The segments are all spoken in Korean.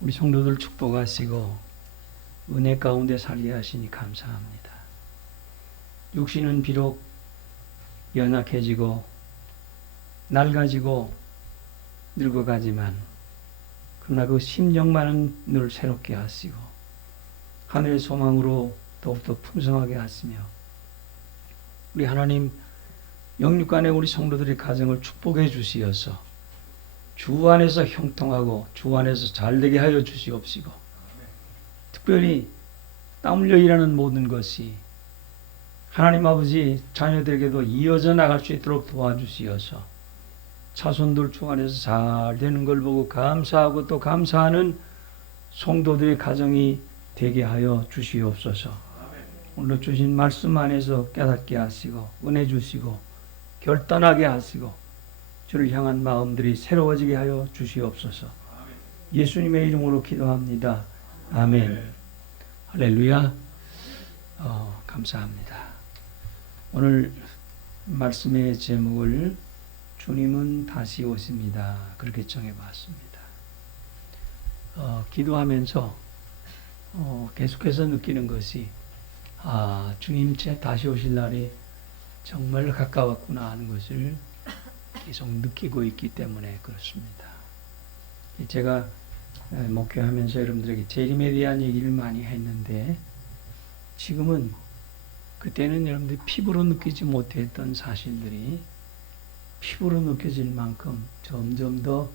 우리 성도들 축복하시고 은혜 가운데 살게 하시니 감사합니다. 육신은 비록 연약해지고 낡아지고 늙어가지만 그러나 그 심령만은 늘 새롭게 하시고 하늘의 소망으로 더욱더 풍성하게 하시며 우리 하나님 영육간에 우리 성도들의 가정을 축복해 주시어서 주 안에서 형통하고 주 안에서 잘되게 하여 주시옵시고 특별히 땀 흘려 일하는 모든 것이 하나님 아버지 자녀들에게도 이어져 나갈 수 있도록 도와주시어서 자손들 주 안에서 잘 되는 걸 보고 감사하고 또 감사하는 성도들의 가정이 되게 하여 주시옵소서. 오늘 주신 말씀 안에서 깨닫게 하시고 은혜 주시고 결단하게 하시고 주를 향한 마음들이 새로워지게 하여 주시옵소서. 예수님의 이름으로 기도합니다. 아멘. 할렐루야. 감사합니다. 오늘 말씀의 제목을 주님은 다시 오십니다. 그렇게 정해봤습니다. 기도하면서 계속해서 느끼는 것이 주님 제 다시 오실 날이 정말 가까웠구나 하는 것을 계속 느끼고 있기 때문에 그렇습니다. 제가 목회하면서 여러분들에게 재림에 대한 얘기를 많이 했는데 지금은 그때는 여러분들이 피부로 느끼지 못했던 사실들이 피부로 느껴질 만큼 점점 더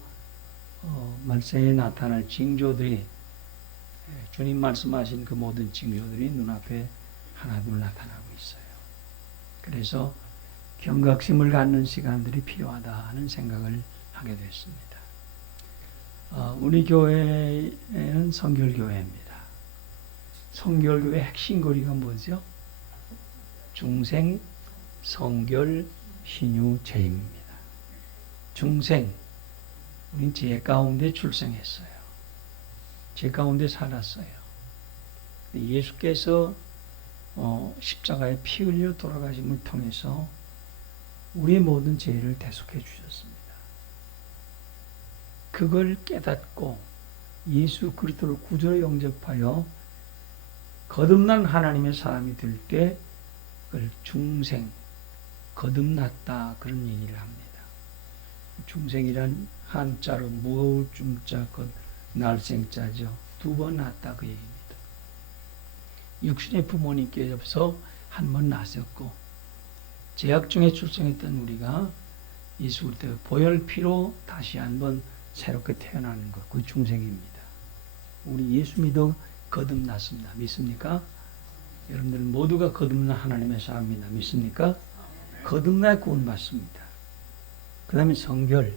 말세에 나타날 징조들이 주님 말씀하신 그 모든 징조들이 눈앞에 하나둘 나타나고 있어요. 그래서 경각심을 갖는 시간들이 필요하다 하는 생각을 하게 됐습니다. 우리 교회는 성결교회입니다. 성결교회 핵심 고리가 뭐죠? 중생, 성결, 신유, 재임입니다. 중생, 우린 제 가운데 출생했어요. 제 가운데 살았어요. 예수께서 십자가에 피 흘려 돌아가심을 통해서 우리의 모든 죄를 대속해 주셨습니다. 그걸 깨닫고 예수 그리스도를 구주로 영접하여 거듭난 하나님의 사람이 될 때 그걸 중생, 거듭났다 그런 얘기를 합니다. 중생이란 한자로 무거울 중자, 날생자죠. 두 번 낳았다 그 얘기입니다. 육신의 부모님께서 한 번 낳으셨고 제약 중에 출생했던 우리가 예수 그리스도의 보혈피로 다시 한번 새롭게 태어나는 것, 그 중생입니다. 우리 예수 믿어 거듭났습니다. 믿습니까? 여러분들 모두가 거듭난 하나님의 사람입니다. 믿습니까? 거듭나 구원받습니다. 그 다음에 성결.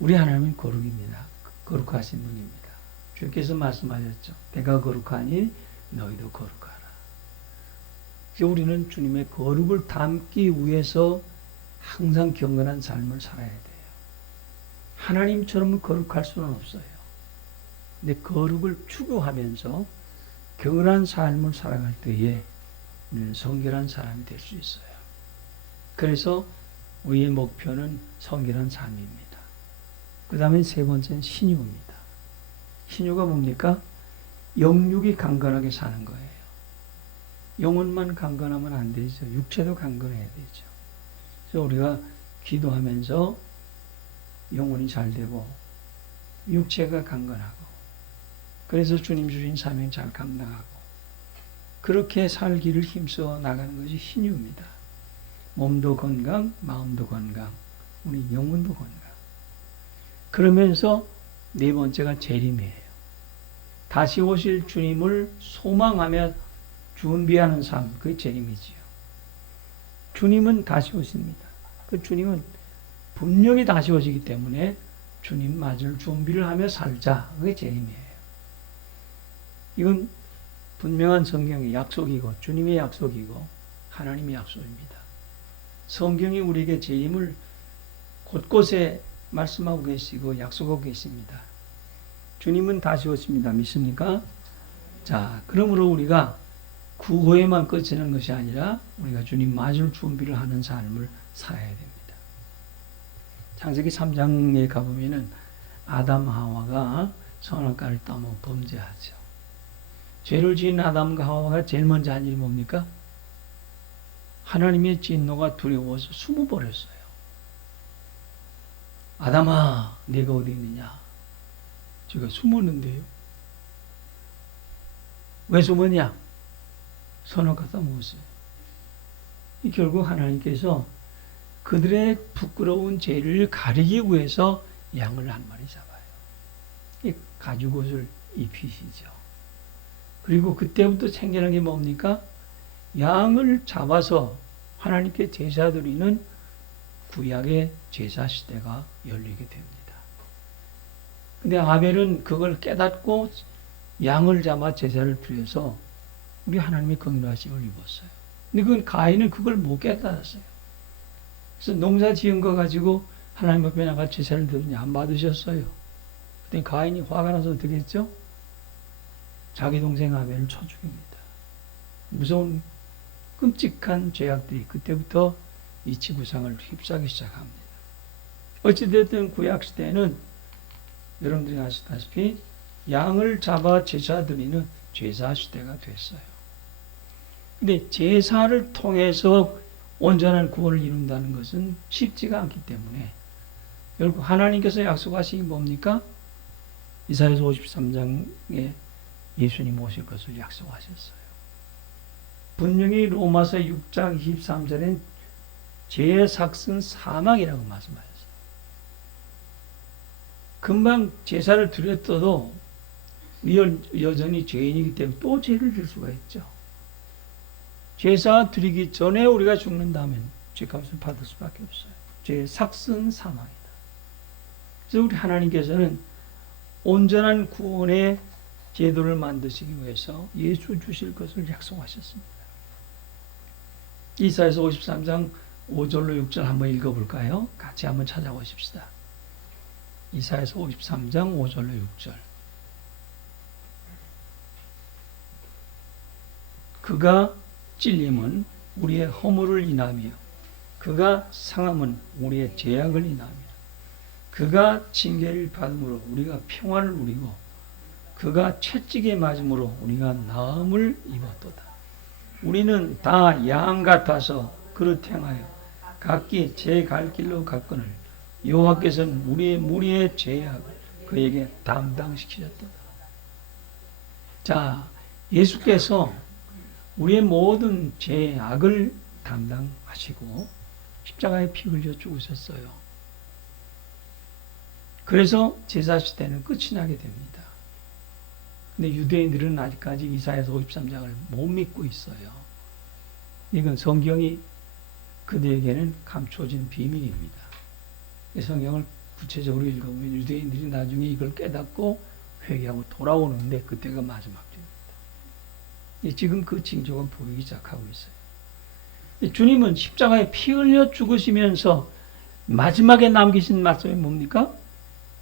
우리 하나님은 거룩입니다. 거룩하신 분입니다. 주께서 말씀하셨죠. 내가 거룩하니 너희도 거룩하라. 우리는 주님의 거룩을 담기 위해서 항상 경건한 삶을 살아야 돼요. 하나님처럼 거룩할 수는 없어요. 근데 거룩을 추구하면서 경건한 삶을 살아갈 때에 우리는 성결한 사람이 될 수 있어요. 그래서 우리의 목표는 성결한 삶입니다. 그 다음에 세 번째는 신유입니다. 신유가 뭡니까? 영육이 강건하게 사는 거예요. 영혼만 강건하면 안 되죠. 육체도 강건해야 되죠. 그래서 우리가 기도하면서 영혼이 잘 되고 육체가 강건하고 그래서 주님 주신 사명 잘 감당하고 그렇게 살기를 힘써 나가는 것이 신유입니다. 몸도 건강, 마음도 건강, 우리 영혼도 건강. 그러면서 네 번째가 재림이에요. 다시 오실 주님을 소망하며 준비하는 삶, 그게 재림이지요. 주님은 다시 오십니다. 그 주님은 분명히 다시 오시기 때문에 주님 맞을 준비를 하며 살자. 그게 재림이에요. 이건 분명한 성경의 약속이고 주님의 약속이고 하나님의 약속입니다. 성경이 우리에게 재림을 곳곳에 말씀하고 계시고 약속하고 계십니다. 주님은 다시 오십니다. 믿습니까? 자, 그러므로 우리가 구호에만 끝이는 것이 아니라 우리가 주님 맞을 준비를 하는 삶을 살아야 됩니다. 창세기 3장에 가보면은 아담 하와가 선악과를 따먹어 범죄하죠. 죄를 지은 아담과 하와가 제일 먼저 한 일이 뭡니까? 하나님의 진노가 두려워서 숨어버렸어요. 아담아, 네가 어디 있느냐? 제가 숨었는데요. 왜 숨었냐? 선악과 따먹었어요. 결국 하나님께서 그들의 부끄러운 죄를 가리기 위해서 양을 한 마리 잡아요. 이 가죽옷을 입히시죠. 그리고 그때부터 생겨난 게 뭡니까? 양을 잡아서 하나님께 제사 드리는 구약의 제사 시대가 열리게 됩니다. 근데 아벨은 그걸 깨닫고 양을 잡아 제사를 드려서 우리 하나님의 긍휼하심을 입었어요. 근데 그건 가인은 그걸 못 깨달았어요. 그래서 농사 지은 거 가지고 하나님 앞에 나가 제사를 드리니 안 받으셨어요. 그때 가인이 화가 나서 어떻게 했죠? 자기 동생 아벨을 쳐 죽입니다. 무서운 끔찍한 죄악들이 그때부터 이 지구상을 휩싸기 시작합니다. 어찌됐든 구약시대에는 여러분들이 아시다시피 양을 잡아 제사 드리는 제사시대가 됐어요. 근데 제사를 통해서 온전한 구원을 이룬다는 것은 쉽지가 않기 때문에 결국 하나님께서 약속하신 게 뭡니까? 이사야서 53장에 예수님 오실 것을 약속하셨어요. 분명히 로마서 6장 23절엔 죄의 삭은 사망이라고 말씀하셨어요. 금방 제사를 드렸어도 여전히 죄인이기 때문에 또 죄를 질 수가 있죠. 제사 드리기 전에 우리가 죽는다면 죄값을 받을 수밖에 없어요. 죄의 삭은 사망이다. 그래서 우리 하나님께서는 온전한 구원의 제도를 만드시기 위해서 예수 주실 것을 약속하셨습니다. 이사야서 53장 5절로 6절 한번 읽어볼까요? 같이 한번 찾아보십시다. 이사야서 53장 5절로 6절. 그가 찔림은 우리의 허물을 인하며 그가 상함은 우리의 죄악을 인하며 그가 징계를 받음으로 우리가 평안을 누리고 그가 채찍에 맞음으로 우리가 나음을 입었도다. 우리는 다 양 같아서 그릇 행하여 각기 제 갈 길로 갔거늘 여호와께서는 우리의 무리의 죄악을 그에게 담당시키셨도다. 자, 예수께서 우리의 모든 죄악을 담당하시고 십자가에 피 흘려 죽으셨어요. 그래서 제사시대는 끝이 나게 됩니다. 근데 유대인들은 아직까지 이사야서 53장을 못 믿고 있어요. 이건 성경이 그들에게는 감춰진 비밀입니다. 성경을 구체적으로 읽어보면 유대인들이 나중에 이걸 깨닫고 회개하고 돌아오는데 그때가 마지막 때입니다. 지금 그 징조가 보이기 시작하고 있어요. 주님은 십자가에 피 흘려 죽으시면서 마지막에 남기신 말씀이 뭡니까?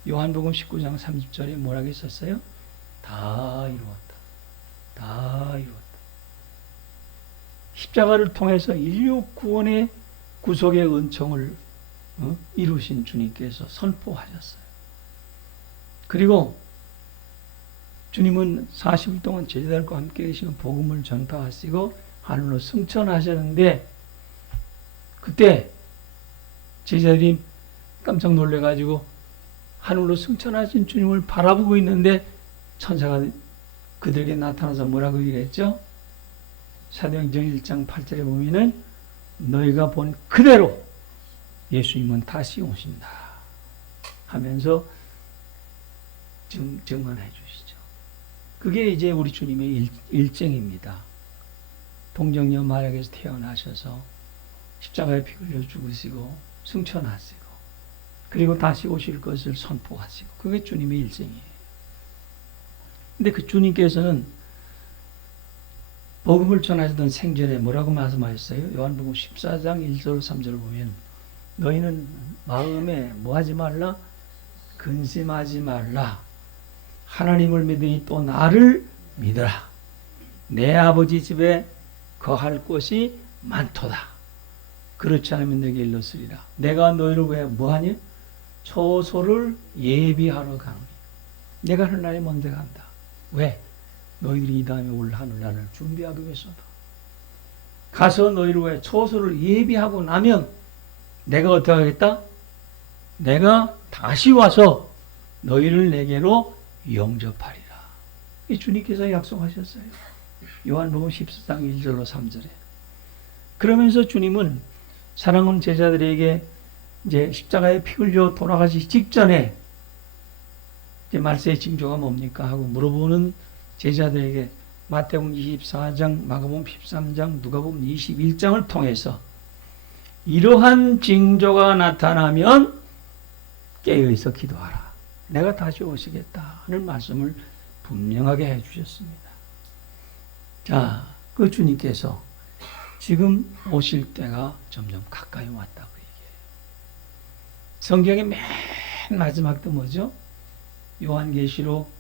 요한복음 19장 30절에 뭐라고 했었어요? 다 이루었다. 다 이루었다. 십자가를 통해서 인류 구원의 구속의 은총을 이루신 주님께서 선포하셨어요. 그리고 주님은 40일 동안 제자들과 함께 계시며 복음을 전파하시고 하늘로 승천하셨는데 그때 제자들이 깜짝 놀래가지고 하늘로 승천하신 주님을 바라보고 있는데 천사가 그들에게 나타나서 뭐라고 얘기했죠? 사도행전 1장 8절에 보면은 너희가 본 그대로 예수님은 다시 오신다 하면서 증언해 주시죠. 그게 이제 우리 주님의 일정입니다. 동정녀 마리아에게서 태어나셔서 십자가에 피 흘려 죽으시고 승천하시고 그리고 다시 오실 것을 선포하시고 그게 주님의 일정이에요. 근데 그 주님께서는 복음을 전하시던 생전에 뭐라고 말씀하셨어요? 요한복음 14장 1절 3절을 보면 너희는 마음에 뭐하지 말라? 근심하지 말라. 하나님을 믿으니 또 나를 믿으라. 내 아버지 집에 거할 곳이 많도다. 그렇지 않으면 내게 일렀으리라. 내가 너희를 왜 뭐하니? 초소를 예비하러 가노니. 내가 하늘나라에 먼저 간다. 왜? 너희들이 이 다음에 올 하늘나라를 준비하기 위해서다. 가서 너희를 위해 처소를 예비하고 나면 내가 어떻게 하겠다? 내가 다시 와서 너희를 내게로 영접하리라. 이 주님께서 약속하셨어요. 요한복음 14장 1절로 3절에. 그러면서 주님은 사랑하는 제자들에게 이제 십자가에 피 흘려 돌아가시기 직전에 이제 말세의 징조가 뭡니까 하고 물어보는 제자들에게 마태복음 24장, 마가복음 13장, 누가복음 21장을 통해서 이러한 징조가 나타나면 깨어있어 기도하라. 내가 다시 오시겠다 하는 말씀을 분명하게 해주셨습니다. 자, 그 주님께서 지금 오실 때가 점점 가까이 왔다고 얘기해요. 성경의 맨 마지막도 뭐죠? 요한계시록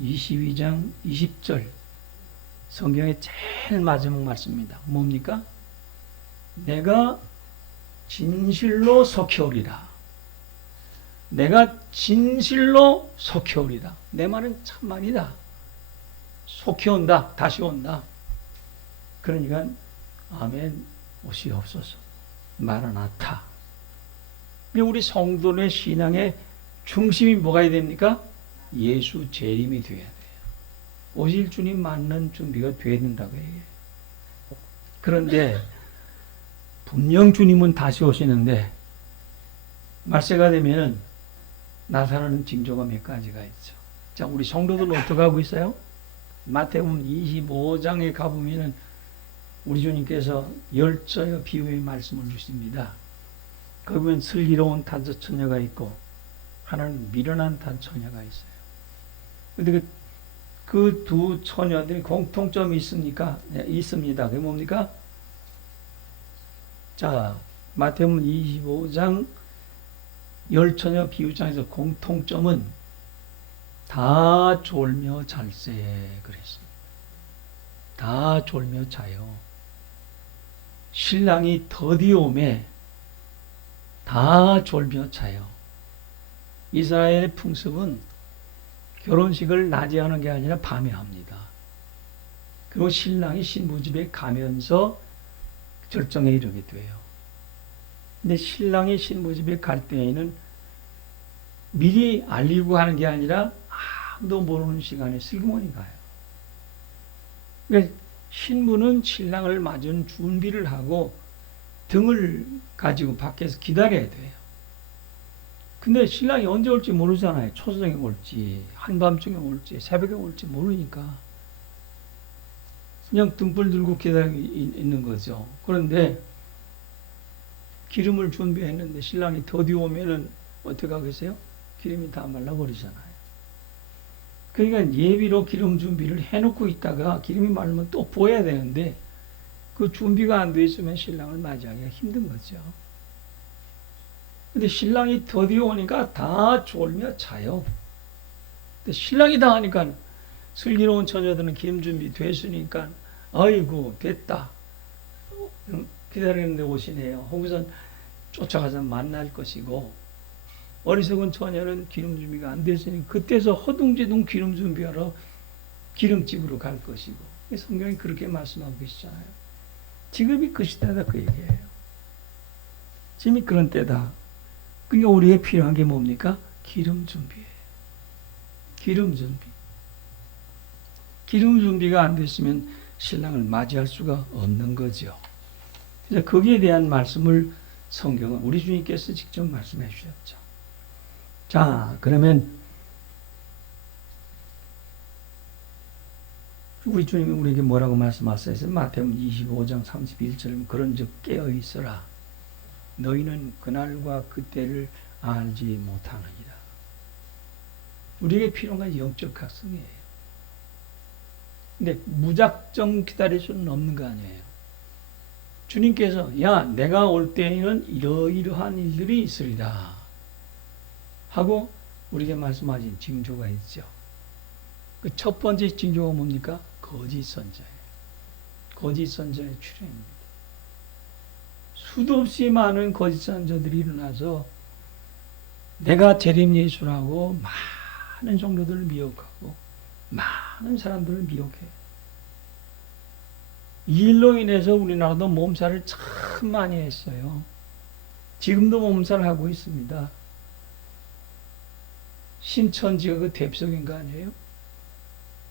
22장 20절 성경의 제일 마지막 말씀입니다. 뭡니까? 내가 진실로 속혀오리라. 내가 진실로 속혀오리라. 내 말은 참말이다. 속혀온다. 다시 온다. 그러니까 아멘 오시옵소서. 마라나타. 우리 성도의 신앙의 중심이 뭐가 해야 됩니까? 예수 재림이 되어야 돼요. 오실 주님 맞는 준비가 되어야 된다고 얘기해요. 그런데 분명 주님은 다시 오시는데 말세가 되면 나타나는 징조가 몇 가지가 있죠. 자, 우리 성도들은 어떻게 하고 있어요? 마태복음 25장에 가보면 우리 주님께서 열처여 비유의 말씀을 주십니다. 거기 보면 슬기로운 단처녀가 있고 하나는 미련한 단처녀가 있어요. 근데 그 두 처녀들이 공통점이 있습니까? 네, 있습니다. 그게 뭡니까? 자, 마태복음 25장 열처녀 비유장에서 공통점은 다 졸며 잘세 그랬습니다. 다 졸며 자요. 신랑이 더디 오매 다 졸며 자요. 이스라엘의 풍습은 결혼식을 낮에 하는 게 아니라 밤에 합니다. 그리고 신랑이 신부집에 가면서 절정에 이르게 돼요. 근데 신랑이 신부집에 갈 때에는 미리 알리고 하는 게 아니라 아무도 모르는 시간에 슬그머니 가요. 그러니까 신부는 신랑을 맞은 준비를 하고 등을 가지고 밖에서 기다려야 돼요. 근데 신랑이 언제 올지 모르잖아요. 초저녁에 올지, 한밤중에 올지, 새벽에 올지 모르니까. 그냥 등불 들고 기다리고 있는 거죠. 그런데 기름을 준비했는데 신랑이 더디 오면은 어떻게 하겠어요? 기름이 다 말라버리잖아요. 그러니까 예비로 기름 준비를 해놓고 있다가 기름이 마르면 또 부어야 되는데 그 준비가 안 돼 있으면 신랑을 맞이하기가 힘든 거죠. 근데 신랑이 더디 오니까 다 졸며 자요. 근데 신랑이 다 하니까 슬기로운 처녀들은 기름 준비 됐으니까 아이고 됐다. 기다리는데 오시네요. 거기서 쫓아가서 만날 것이고 어리석은 처녀는 기름 준비가 안 됐으니 그때서 허둥지둥 기름 준비하러 기름집으로 갈 것이고 성경이 그렇게 말씀하고 계시잖아요. 지금이 그 시대다 그 얘기예요. 지금이 그런 때다. 그러니까 우리에게 필요한 게 뭡니까? 기름 준비예요. 기름 준비. 기름 준비가 안 됐으면 신랑을 맞이할 수가 없는 거죠. 그래서 거기에 대한 말씀을 성경은 우리 주님께서 직접 말씀해 주셨죠. 자, 그러면 우리 주님이 우리에게 뭐라고 말씀하셨어요? 마태복음 25장 31절 그런즉 깨어 있어라. 너희는 그날과 그때를 알지 못하느니라. 우리에게 필요한 건 영적 각성이에요. 근데 무작정 기다릴 수는 없는 거 아니에요. 주님께서 야 내가 올 때에는 이러이러한 일들이 있으리라 하고 우리에게 말씀하신 징조가 있죠. 그 첫 번째 징조가 뭡니까? 거짓 선자예요. 거짓 선자의 출현입니다. 수도 없이 많은 거짓 선자들이 일어나서 내가 재림 예수라고 많은 종교들을 미혹하고 많은 사람들을 미혹해. 이 일로 인해서 우리나라도 몸살을 참 많이 했어요. 지금도 몸살 하고 있습니다. 신천지가 그 대표적인 거 아니에요?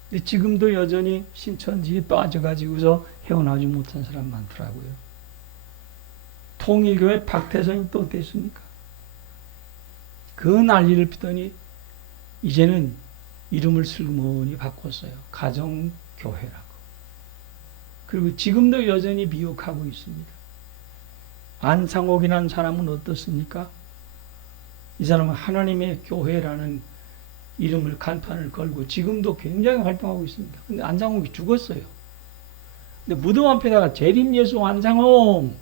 근데 지금도 여전히 신천지에 빠져가지고서 헤어나지 못한 사람 많더라고요. 통일교회 박태선이 또 됐습니까? 그 난리를 피더니 이제는 이름을 슬그머니 바꿨어요. 가정교회라고. 그리고 지금도 여전히 미혹하고 있습니다. 안상옥이라는 사람은 어떻습니까? 이 사람은 하나님의 교회라는 이름을 간판을 걸고 지금도 굉장히 활동하고 있습니다. 근데 안상옥이 죽었어요. 근데 무덤 앞에다가 재림예수 안상옥,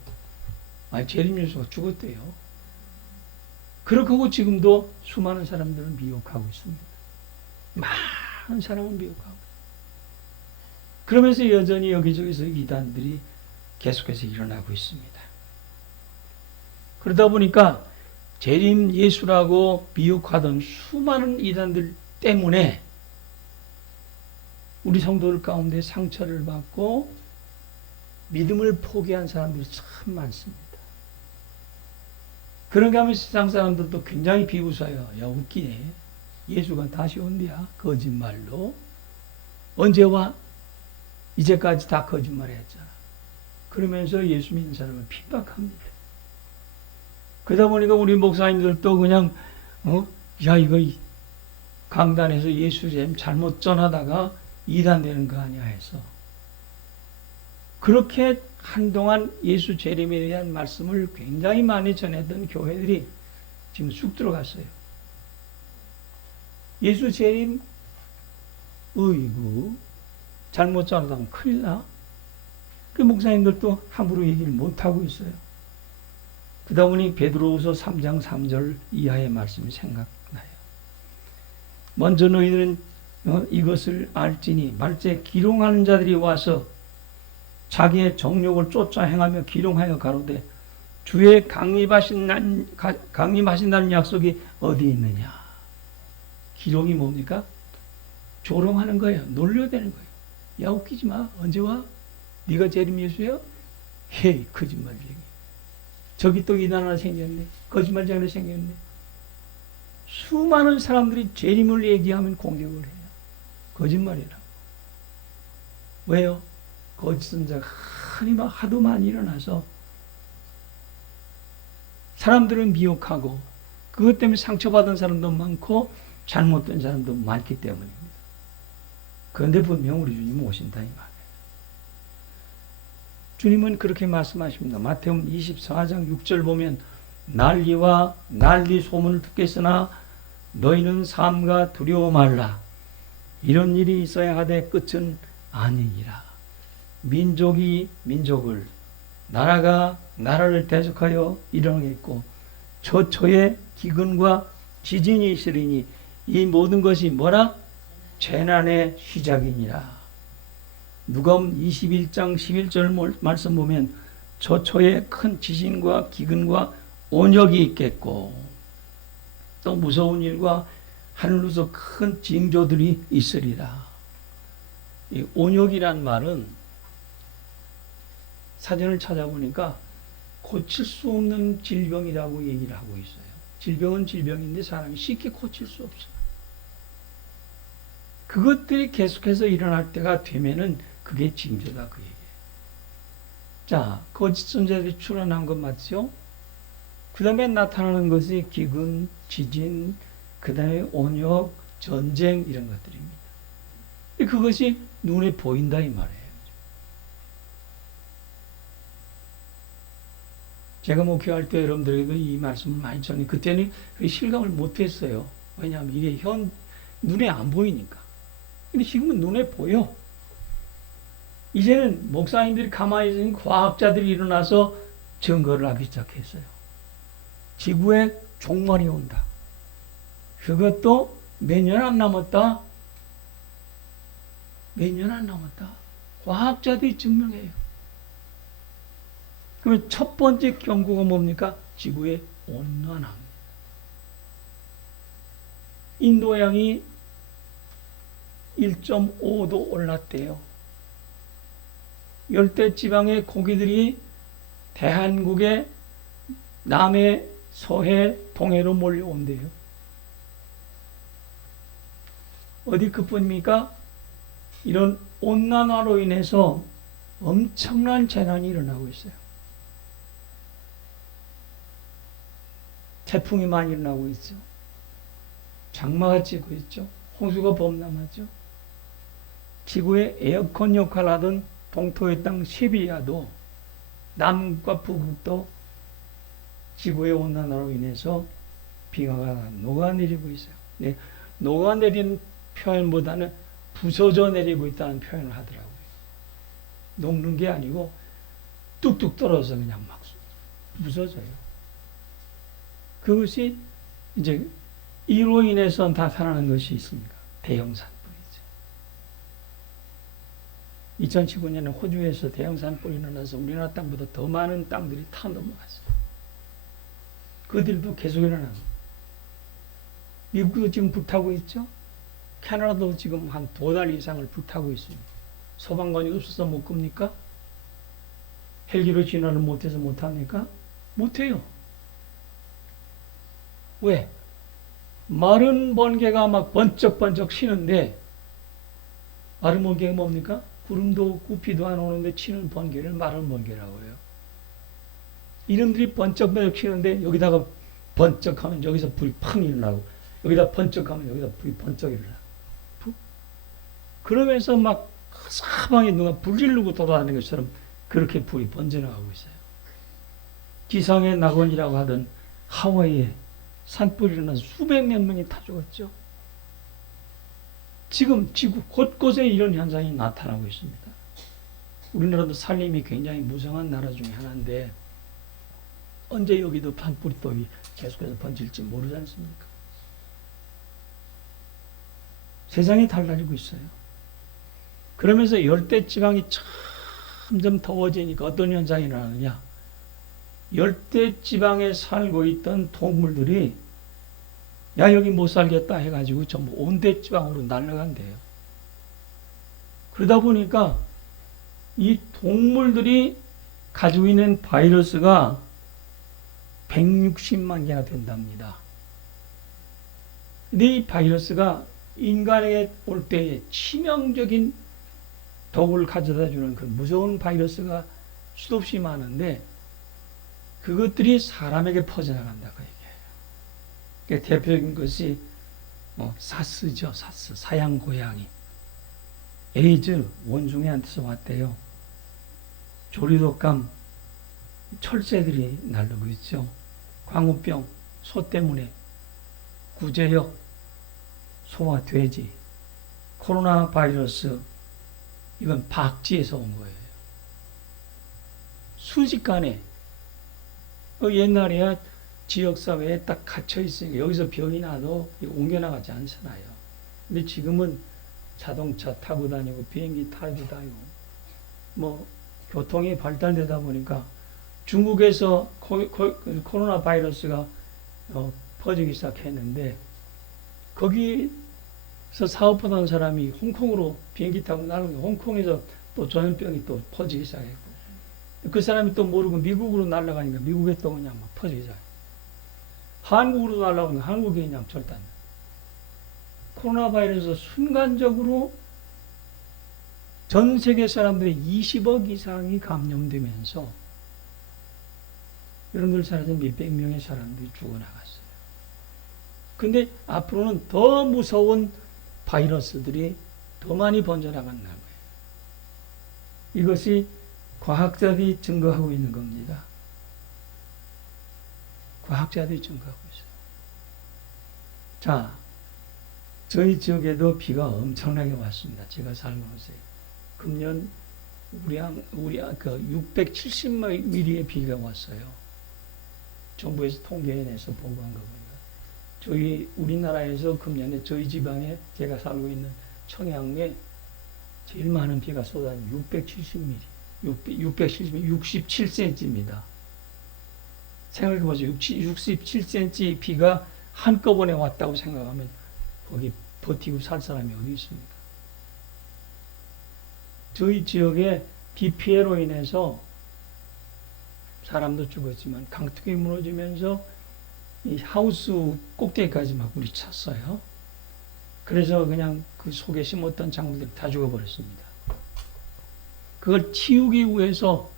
아니 재림예수가 죽었대요. 그렇게 하고 지금도 수많은 사람들을 미혹하고 있습니다. 많은 사람을 미혹하고. 그러면서 여전히 여기저기서 이단들이 계속해서 일어나고 있습니다. 그러다 보니까 재림 예수라고 미혹하던 수많은 이단들 때문에 우리 성도들 가운데 상처를 받고 믿음을 포기한 사람들이 참 많습니다. 그런가 하면 세상 사람들도 굉장히 비웃어요. 야, 웃기네. 예수가 다시 온대야. 거짓말로. 언제 와? 이제까지 다 거짓말 했잖아. 그러면서 예수 믿는 사람을 핍박합니다. 그러다 보니까 우리 목사님들도 그냥, 야, 이거 강단에서 예수 잘못 전하다가 이단되는 거 아니야 해서. 그렇게 한동안 예수 재림에 대한 말씀을 굉장히 많이 전했던 교회들이 지금 쑥 들어갔어요. 예수 재림, 어이구, 잘못 전하다면 큰일 나. 그 목사님들도 함부로 얘기를 못하고 있어요. 그러다 보니 베드로후서 3장 3절 이하의 말씀이 생각나요. 먼저 너희들은 이것을 알지니 말째 기롱하는 자들이 와서 자기의 정욕을 쫓아 행하며 기롱하여 가로되 주의 강림하신다는 약속이 어디 있느냐. 기롱이 뭡니까? 조롱하는 거예요. 놀려대는 거예요. 야, 웃기지 마. 언제 와? 네가 재림 예수야? 헤이, 거짓말쟁이. 저기 또 이단 하나 생겼네. 거짓말쟁이 하나 생겼네. 수많은 사람들이 재림을 얘기하면 공격을 해요. 거짓말이라고. 왜요? 거짓 선자가 하도 많이 일어나서 사람들은 미혹하고 그것 때문에 상처받은 사람도 많고 잘못된 사람도 많기 때문입니다. 그런데 분명 우리 주님 오신다 이 말이에요. 주님은 그렇게 말씀하십니다. 마태복음 24장 6절 보면 난리와 난리 소문을 듣겠으나 너희는 삼가 두려워 말라. 이런 일이 있어야 하되 끝은 아니니라. 민족이 민족을, 나라가 나라를 대적하여 일어나겠고 처처에 기근과 지진이 있으리니 이 모든 것이 뭐라? 재난의 시작이니라. 누가복음 21장 11절 말씀 보면 처처에 큰 지진과 기근과 온역이 있겠고 또 무서운 일과 하늘로서 큰 징조들이 있으리라. 이 온역이란 말은 사전을 찾아보니까 고칠 수 없는 질병이라고 얘기를 하고 있어요. 질병은 질병인데 사람이 쉽게 고칠 수 없어요. 그것들이 계속해서 일어날 때가 되면은 그게 징조다 그 얘기예요. 자, 거짓 선자들이 출현한 것 맞죠? 그 다음에 나타나는 것이 기근, 지진, 그 다음에 온역, 전쟁 이런 것들입니다. 그것이 눈에 보인다 이 말이에요. 제가 목회할 때 여러분들에게도 이 말씀을 많이 전해 그때는 실감을 못했어요. 왜냐하면 이게 눈에 안 보이니까. 근데 지금은 눈에 보여. 이제는 목사님들이 가만히 있는 과학자들이 일어나서 증거를 하기 시작했어요. 지구에 종말이 온다. 그것도 몇 년 안 남았다. 몇 년 안 남았다. 과학자들이 증명해요. 그러면 첫 번째 경고가 뭡니까? 지구의 온난화입니다. 인도 양이 1.5도 올랐대요. 열대지방의 고기들이 대한국의 남해, 서해, 동해로 몰려온대요. 어디 그뿐입니까? 이런 온난화로 인해서 엄청난 재난이 일어나고 있어요. 태풍이 많이 일어나고 있죠. 장마가 찌고 있죠. 홍수가 범람하죠. 지구의 에어컨 역할을 하던 동토의 땅 시베리아도, 남과 북극도 지구의 온난화로 인해서 비가 녹아내리고 있어요. 네, 녹아내리는 표현보다는 부서져 내리고 있다는 표현을 하더라고요. 녹는 게 아니고 뚝뚝 떨어져서 그냥 막 부서져요. 그것이 이제 이로 인해서 나타나는 것이 있습니다. 대형 산불이죠. 2015년에 호주에서 대형 산불이 일어나서 우리나라 땅보다 더 많은 땅들이 타 넘어갔어요. 그들도 계속 일어납니다. 미국도 지금 불타고 있죠. 캐나다도 지금 한 2달 이상을 불타고 있습니다. 소방관이 없어서 못 끕니까? 헬기로 진화를 못해서 못합니까? 못해요. 왜? 마른 번개가 막 번쩍번쩍 치는데, 마른 번개가 뭡니까? 구름도 없고 비도 안 오는데 치는 번개를 마른 번개라고 해요. 이름들이 번쩍번쩍 치는데 여기다가 번쩍하면 여기서 불이 팍 일어나고, 여기다 번쩍하면 여기다 불이 번쩍 일어나고, 그러면서 막 사방에 누가 불 지르고 돌아다니는 것처럼 그렇게 불이 번져나가고 있어요. 기상의 낙원이라고 하던 하와이에 산불이 일어나서 수백 명이 다 죽었죠. 지금 지구 곳곳에 이런 현상이 나타나고 있습니다. 우리나라도 산림이 굉장히 무성한 나라 중에 하나인데 언제 여기도 산불이 또 계속해서 번질지 모르지 않습니까? 세상이 달라지고 있어요. 그러면서 열대지방이 점점 더워지니까 어떤 현상이 일어나느냐? 열대지방에 살고 있던 동물들이 야 여기 못 살겠다 해가지고 전부 온대지방으로 날아간대요. 그러다 보니까 이 동물들이 가지고 있는 바이러스가 160만 개나 된답니다. 근데 이 바이러스가 인간에게 올 때에 치명적인 독을 가져다 주는 그 무서운 바이러스가 수도 없이 많은데 그것들이 사람에게 퍼져나간다고 얘기해요. 그러니까 대표적인 것이 사스죠. 사스, 사양 고양이. 에이즈, 원숭이한테서 왔대요. 조류독감, 철새들이 날르고 있죠. 광우병, 소 때문에. 구제역, 소와 돼지. 코로나 바이러스, 이건 박쥐에서 온 거예요. 순식간에 옛날에야 지역사회에 딱 갇혀있으니까 여기서 병이 나도 옮겨나가지 않잖아요. 근데 지금은 자동차 타고 다니고 비행기 타고 다니고 뭐 교통이 발달되다 보니까 중국에서 코로나 바이러스가 퍼지기 시작했는데 거기서 사업하던 사람이 홍콩으로 비행기 타고 날아오고 홍콩에서 또 전염병이 또 퍼지기 시작했고 그 사람이 또 모르고 미국으로 날아가니까 미국에 또 그냥 막 퍼지기 시작해. 한국으로 날아오니까 한국에 그냥 절단. 코로나 바이러스 순간적으로 전 세계 사람들이 20억 이상이 감염되면서 여러분들 사라진 몇백 명의 사람들이 죽어나갔어요. 근데 앞으로는 더 무서운 바이러스들이 더 많이 번져나간다는 거예요. 이것이 과학자들이 증거하고 있는 겁니다. 과학자들이 증거하고 있어요. 자, 저희 지역에도 비가 엄청나게 왔습니다. 제가 살고 있어요. 금년 우리 670mm의 비가 왔어요. 정부에서 통계내서 보고한 거 보니까 우리나라에서 금년에 저희 지방에 제가 살고 있는 청양에 제일 많은 비가 쏟아진 67cm입니다. 생각해보세요. 67cm 비가 한꺼번에 왔다고 생각하면 거기 버티고 살 사람이 어디 있습니까? 저희 지역에 비 피해로 인해서 사람도 죽었지만 강둑이 무너지면서 이 하우스 꼭대기까지 막 물이 찼어요. 그래서 그냥 그 속에 심었던 작물들이 다 죽어버렸습니다. 그걸 치우기 위해서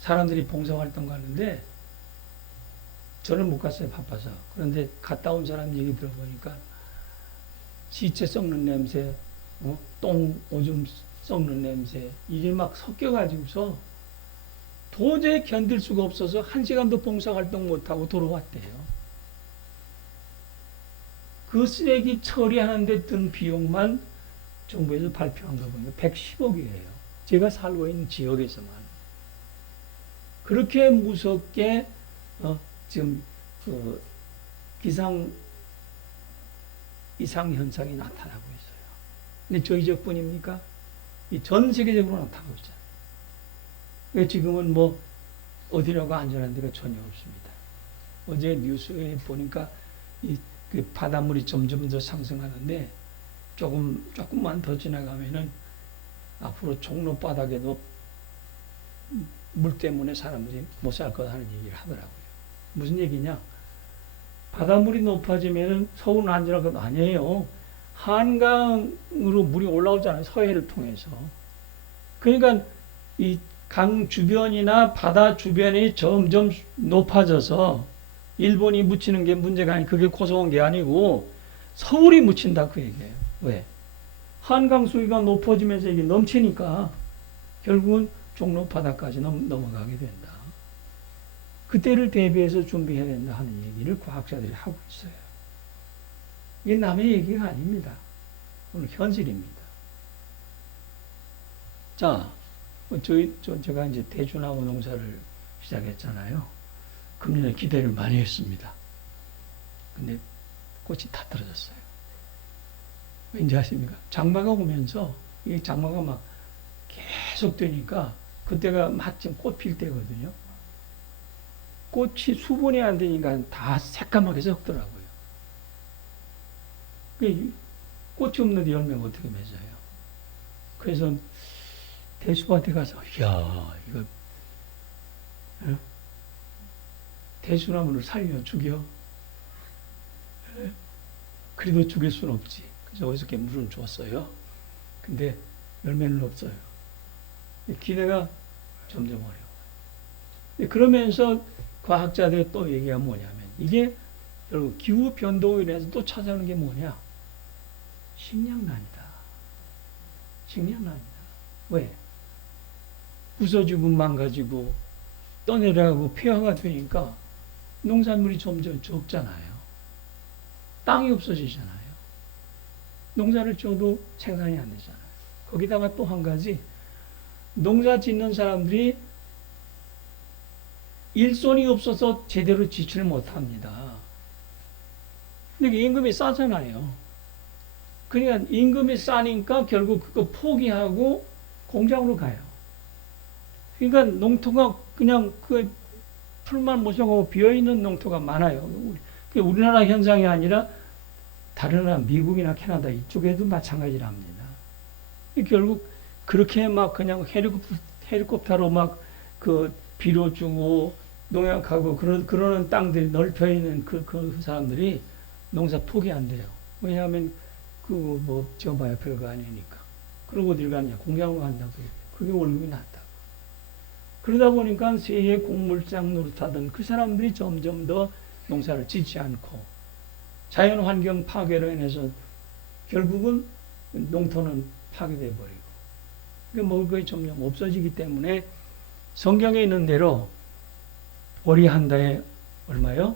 사람들이 봉사활동 가는데 저는 못 갔어요, 바빠서. 그런데 갔다 온 사람 얘기 들어보니까 시체 썩는 냄새, 똥 오줌 썩는 냄새, 이게 막 섞여가지고서 도저히 견딜 수가 없어서 1시간도 봉사활동 못하고 돌아왔대요. 그 쓰레기 처리하는데 든 비용만 정부에서 발표한 거 보니까 110억이에요. 제가 살고 있는 지역에서만. 그렇게 무섭게 지금 기상 이상 현상이 나타나고 있어요. 근데 저희 지역뿐입니까? 전 세계적으로 나타나고 있잖아요. 지금은 뭐 어디라고 안전한 데가 전혀 없습니다. 어제 뉴스에 보니까 그 바닷물이 점점 더 상승하는데 조금만 더 지나가면은 앞으로 종로 바닥에도 물 때문에 사람들이 못 살 거다 하는 얘기를 하더라고요. 무슨 얘기냐? 바닷물이 높아지면은 서울은 안전한 건 아니에요. 한강으로 물이 올라오잖아요. 서해를 통해서. 그러니까 이 강 주변이나 바다 주변이 점점 높아져서 일본이 묻히는 게 문제가 아니고 그게 고소한 게 아니고 서울이 묻힌다 그 얘기예요. 왜? 한강 수위가 높아지면서 이게 넘치니까 결국은 종로 바다까지 넘어가게 된다. 그때를 대비해서 준비해야 된다 하는 얘기를 과학자들이 하고 있어요. 이게 남의 얘기가 아닙니다. 오늘 현실입니다. 자, 제가 이제 대추나무 농사를 시작했잖아요. 금년에 기대를 많이 했습니다. 근데 꽃이 다 떨어졌어요. 왠지 아십니까? 장마가 오면서 이 장마가 막 계속 되니까 그때가 마침 꽃 필 때거든요. 꽃이 수분이 안 되니까 다 새까맣게 썩더라고요. 꽃이 없는데 열매가 어떻게 맺어요? 그래서 대수한테 가서 이야 이거 대수나무를 살려 죽여? 그래도 죽일 수는 없지. 그래서 어저께 물을 줬어요. 근데 열매는 없어요. 기대가 점점 어려워요. 그러면서 과학자들이 또 얘기가 뭐냐면 이게 결국 기후 변동으로 인해서 또 찾아오는 게 뭐냐? 식량난이다. 식량난이다. 왜? 부서지고 망가지고 떠내려가고 폐허가 되니까 농산물이 점점 적잖아요. 땅이 없어지잖아요. 농사를 지어도 생산이 안 되잖아요. 거기다가 또 한 가지 농사 짓는 사람들이 일손이 없어서 제대로 지출을 못합니다. 근데 임금이 싸잖아요. 그러니까 임금이 싸니까 결국 그거 포기하고 공장으로 가요. 그러니까 농토가 그냥 그 풀만 모셔가고 비어있는 농토가 많아요. 우리나라 현상이 아니라 다른 나라, 미국이나 캐나다 이쪽에도 마찬가지랍니다. 결국 그렇게 막 그냥 헬리콥터로 막 그 비료 주고 농약하고 그러는 땅들이 넓혀 있는 그 사람들이 농사 포기 안 돼요. 왜냐하면 뭐 지어봐야 별거 아니니까. 그러고 어딜 가냐? 공장으로 간다고. 그게 월급이 낮다고. 그러다 보니까 세계 곡물장 노릇하던 그 사람들이 점점 더 농사를 짓지 않고 자연 환경 파괴로 인해서 결국은 농토는 파괴돼 버리고 그러니까 먹을 것이 점점 없어지기 때문에 성경에 있는 대로 보리 한 달에 얼마요?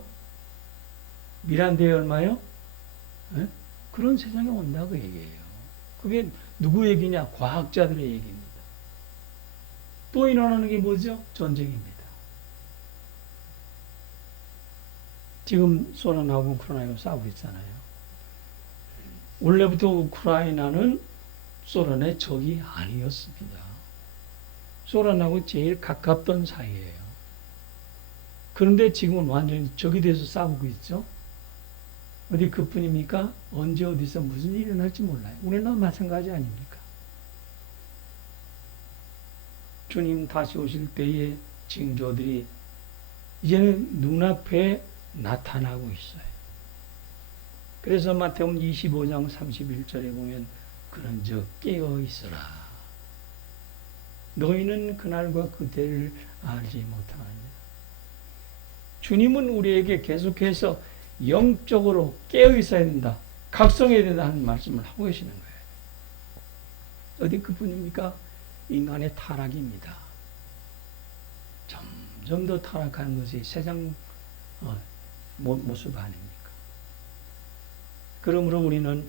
밀 한 대에 얼마요? 네? 그런 세상이 온다고 얘기해요. 그게 누구 얘기냐? 과학자들의 얘기입니다. 또 일어나는 게 뭐죠? 전쟁입니다. 지금 소련하고 우크라이나가 싸우고 있잖아요. 원래부터 우크라이나는 소련의 적이 아니었습니다. 소련하고 제일 가깝던 사이예요. 그런데 지금은 완전히 적이 돼서 싸우고 있죠. 어디 그뿐입니까? 언제 어디서 무슨 일이 일어날지 몰라요. 우리나라 마찬가지 아닙니까? 주님 다시 오실 때의 징조들이 이제는 눈앞에 나타나고 있어요. 그래서 마태복음 25장 31절에 보면 그런즉 깨어 있으라. 너희는 그날과 그때를 알지 못하느냐. 주님은 우리에게 계속해서 영적으로 깨어 있어야 된다. 각성해야 된다는 말씀을 하고 계시는 거예요. 어디 그뿐입니까? 인간의 타락입니다. 점점 더 타락하는 것이 세상 모습 아닙니까? 그러므로 우리는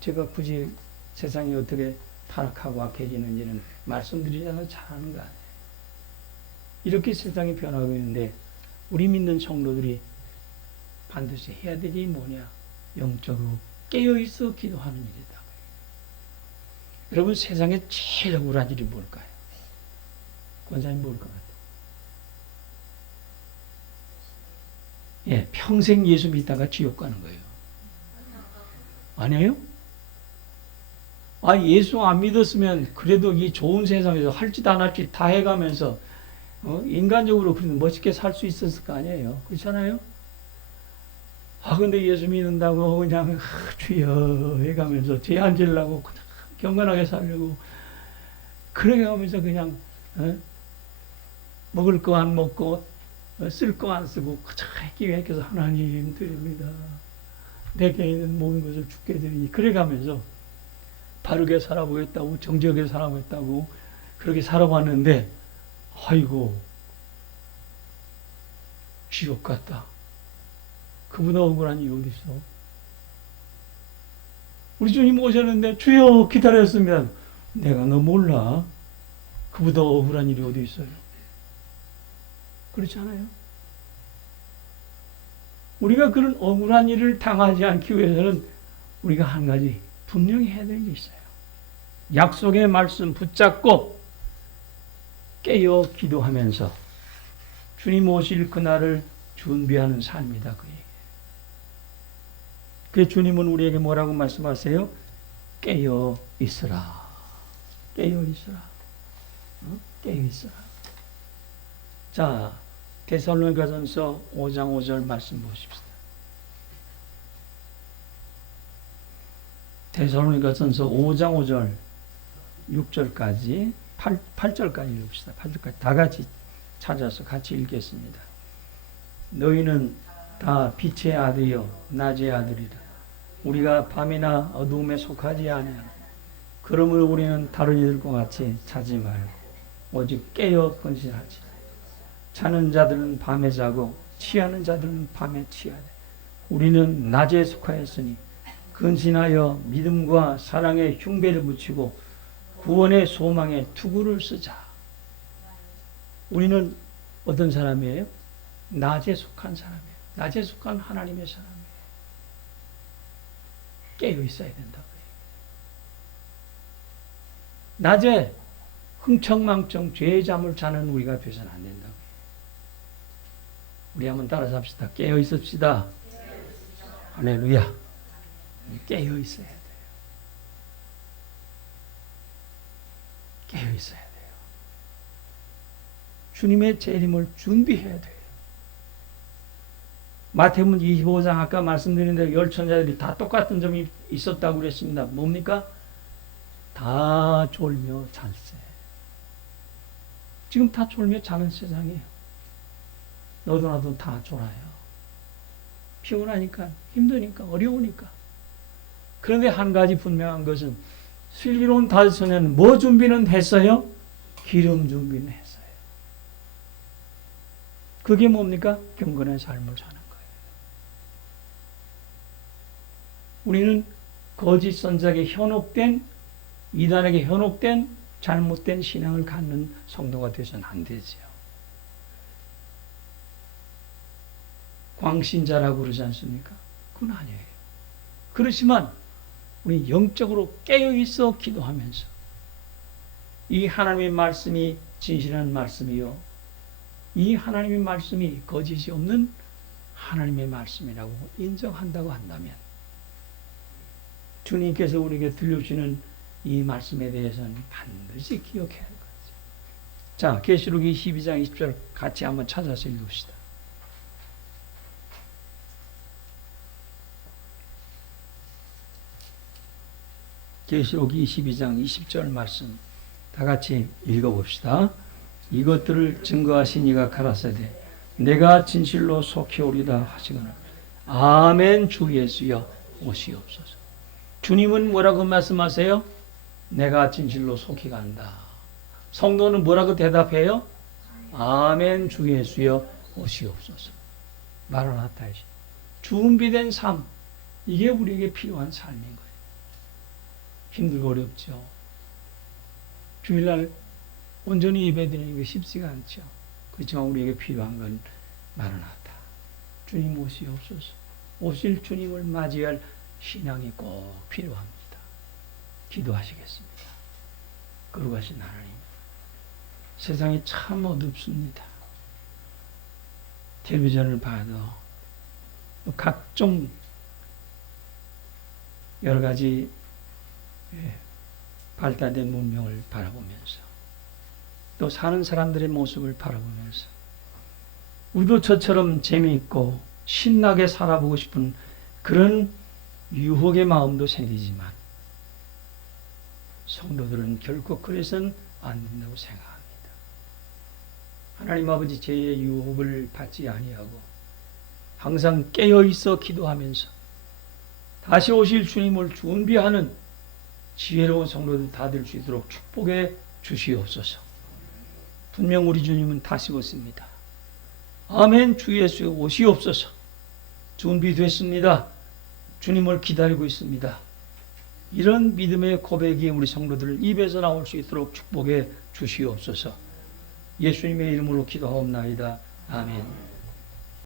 제가 굳이 세상이 어떻게 타락하고 악해지는지는 말씀드리지 않아도 잘 아는 거 아니에요. 이렇게 세상이 변하고 있는데 우리 믿는 성도들이 반드시 해야 될 일이 뭐냐? 영적으로 깨어있어 기도하는 일이다. 여러분, 세상에 제일 억울한 일이 뭘까요? 권사님 뭘 것 같아요? 예, 평생 예수 믿다가 지옥 가는 거예요. 아니에요? 예수 안 믿었으면 그래도 이 좋은 세상에서 할 짓 안 할 짓 다 해가면서 인간적으로 그래도 멋있게 살 수 있었을 거 아니에요. 그렇잖아요? 근데 예수 믿는다고 그냥 주여 해가면서 죄 안 지으려고 경건하게 살려고 그렇게 하면서 그냥 먹을 거 안 먹고 쓸 거 안 쓰고 그렇게 계획해서 하나님 드립니다. 내게 있는 모든 것을 주께 드리니 그래 가면서 바르게 살아보겠다고 정직하게 살아보겠다고 그렇게 살아봤는데 아이고 지옥 같다. 그보다 억울한 일이 어디 있어? 우리 주님 오셨는데 주여 기다렸으면 내가 너 몰라. 그보다 억울한 일이 어디 있어요? 그렇지 않아요? 우리가 그런 억울한 일을 당하지 않기 위해서는 우리가 한 가지 분명히 해야 될 게 있어요. 약속의 말씀 붙잡고 깨어 기도하면서 주님 오실 그날을 준비하는 삶이다. 그 주님은 우리에게 뭐라고 말씀하세요? 깨어 있으라. 깨어 있으라. 깨어 있으라. 자, 데살로니가전서 5장 5절 말씀 보십시다. 데살로니가전서 5장 5절 6절까지 8절까지 읽읍시다. 8절까지 다 같이 찾아서 같이 읽겠습니다. 너희는 다 빛의 아들이요 낮의 아들이라. 우리가 밤이나 어두움에 속하지 아니하나. 그러므로 우리는 다른 이들과 같이 자지 말고 오직 깨어 건실하지. 자는 자들은 밤에 자고 취하는 자들은 밤에 취하되 우리는 낮에 속하였으니 근신하여 믿음과 사랑의 흉배를 붙이고 구원의 소망에 투구를 쓰자. 우리는 어떤 사람이에요? 낮에 속한 사람이에요. 낮에 속한 하나님의 사람이에요. 깨어 있어야 된다고요. 낮에 흥청망청 죄의 잠을 자는 우리가 되서는 안 된다고요. 우리 한번 따라서 합시다. 깨어 있읍시다. 할렐루야. 깨어 있어야 돼요. 깨어 있어야 돼요. 주님의 재림을 준비해야 돼요. 마태복음 25장 아까 말씀드린 대로 열 천사들이 다 똑같은 점이 있었다고 그랬습니다. 뭡니까? 다 졸며 잘세. 지금 다 졸며 자는 세상이에요. 너도 나도 다 졸아요. 피곤하니까, 힘드니까, 어려우니까. 그런데 한 가지 분명한 것은 슬기로운 다윗은 뭐 준비는 했어요? 기름 준비는 했어요. 그게 뭡니까? 경건한 삶을 사는 거예요. 우리는 거짓 선자에게 현혹된, 이단에게 현혹된 잘못된 신앙을 갖는 성도가 되서는 안 되지요. 광신자라고 그러지 않습니까? 그건 아니에요. 그렇지만 우리 영적으로 깨어있어 기도하면서 이 하나님의 말씀이 진실한 말씀이요, 이 하나님의 말씀이 거짓이 없는 하나님의 말씀이라고 인정한다고 한다면 주님께서 우리에게 들려주시는 이 말씀에 대해서는 반드시 기억해야 할 거죠. 자, 계시록이 12장 20절 같이 한번 찾아서 읽읍시다. 계시록이 12장 20절 말씀 다 같이 읽어봅시다. 이것들을 증거하신 이가 가라사대 내가 진실로 속히 오리다 하시거늘 아멘 주 예수여 오시옵소서. 주님은 뭐라고 말씀하세요? 내가 진실로 속히 간다. 성도는 뭐라고 대답해요? 아멘 주 예수여 오시옵소서. 마라나타이시. 준비된 삶, 이게 우리에게 필요한 삶인 거예요. 힘들고 어렵죠. 주일날 온전히 예배드리는 게 쉽지가 않죠. 그렇지만 우리에게 필요한 건 마라나타. 주님 오시옵소서. 오실 주님을 맞이할 신앙이 꼭 필요합니다. 기도하시겠습니다. 거룩하신 하나님, 세상이 참 어둡습니다. 텔레비전을 봐도 각종 여러 가지 발달된 문명을 바라보면서 또 사는 사람들의 모습을 바라보면서 우리도 저처럼 재미있고 신나게 살아보고 싶은 그런 유혹의 마음도 생기지만 성도들은 결코 그래서는 안 된다고 생각합니다. 하나님 아버지, 죄의 유혹을 받지 아니하고 항상 깨어있어 기도하면서 다시 오실 주님을 준비하는 지혜로운 성도들 다 될 수 있도록 축복해 주시옵소서. 분명 우리 주님은 다시 오십니다. 아멘 주 예수 오시옵소서. 준비됐습니다. 주님을 기다리고 있습니다. 이런 믿음의 고백이 우리 성도들 입에서 나올 수 있도록 축복해 주시옵소서. 예수님의 이름으로 기도하옵나이다. 아멘.